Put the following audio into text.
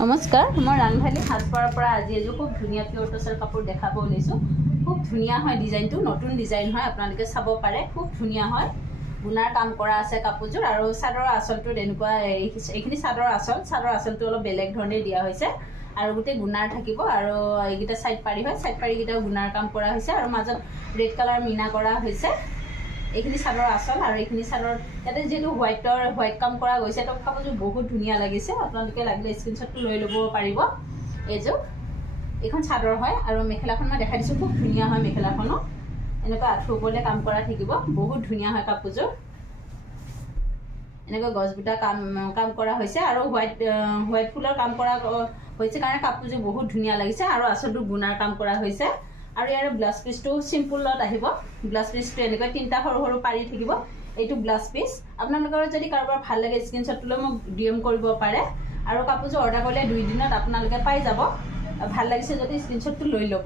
नमस्कार मैं रांधाली हाजपार आज एजो खूब धुनिया पियर टचर कपड़ देखा खूब धुनिया है डिजाइन तो नतुन डिजाइन है अपने चाब पारे खूब धुनिया है गुनार काम करा आछे कापोरजोर और चादर आँचलटो एनेकुवा एखिनि चादर आँचलटो अलप बेलेग धरणे दिया होइसे और गोटे गुनार थाकिब और एगिटा साइड पारी है साइड पारी गिटा गुनार काम करा होइसे और माजत रेड कलर मीना करा होइसे এইখিনি চাদৰ আচল আৰু এইখিনি চাদৰ ইয়াতে যেটো হোৱাইট কাম কৰা গৈছে তো কাপোৰটো বহুত ধুনিয়া লাগিছে আপোনালোকে লাগিলে স্ক্ৰিনশ্বটটো লৈ ল'ব পাৰিব এইজো এখন চাদৰ হয় আৰু মেখেলাখন মই দেখাই দিছো খুব ধুনিয়া হয় মেখেলাখনো এনেকুৱা আঠু ওপৰলে কাম কৰা থাকিব বহুত ধুনিয়া হয় কাপোৰযোৰ এনেকুৱা গছবিটা কাম কৰা হৈছে আৰু হোৱাইট ফুলৰ কাম কৰা হৈছে কাৰণে কাপোৰযোৰ বহুত ধুনিয়া লাগিছে আৰু আচলটো গুনাৰ কাম কৰা হৈছে और यार ब्लाउज पिस तो सिम्पलत ब्लाउज पिस तो एने तीनटा सर सर पारी थकिब यू ब्लाउज पिस अपना कारबार भल लगे स्क्रीनशट लो मैं डीएम करे और कापोरजोर अर्डार कर 2 दिन अपना पाई जा भल लगे स्क्रीनशट लो लब।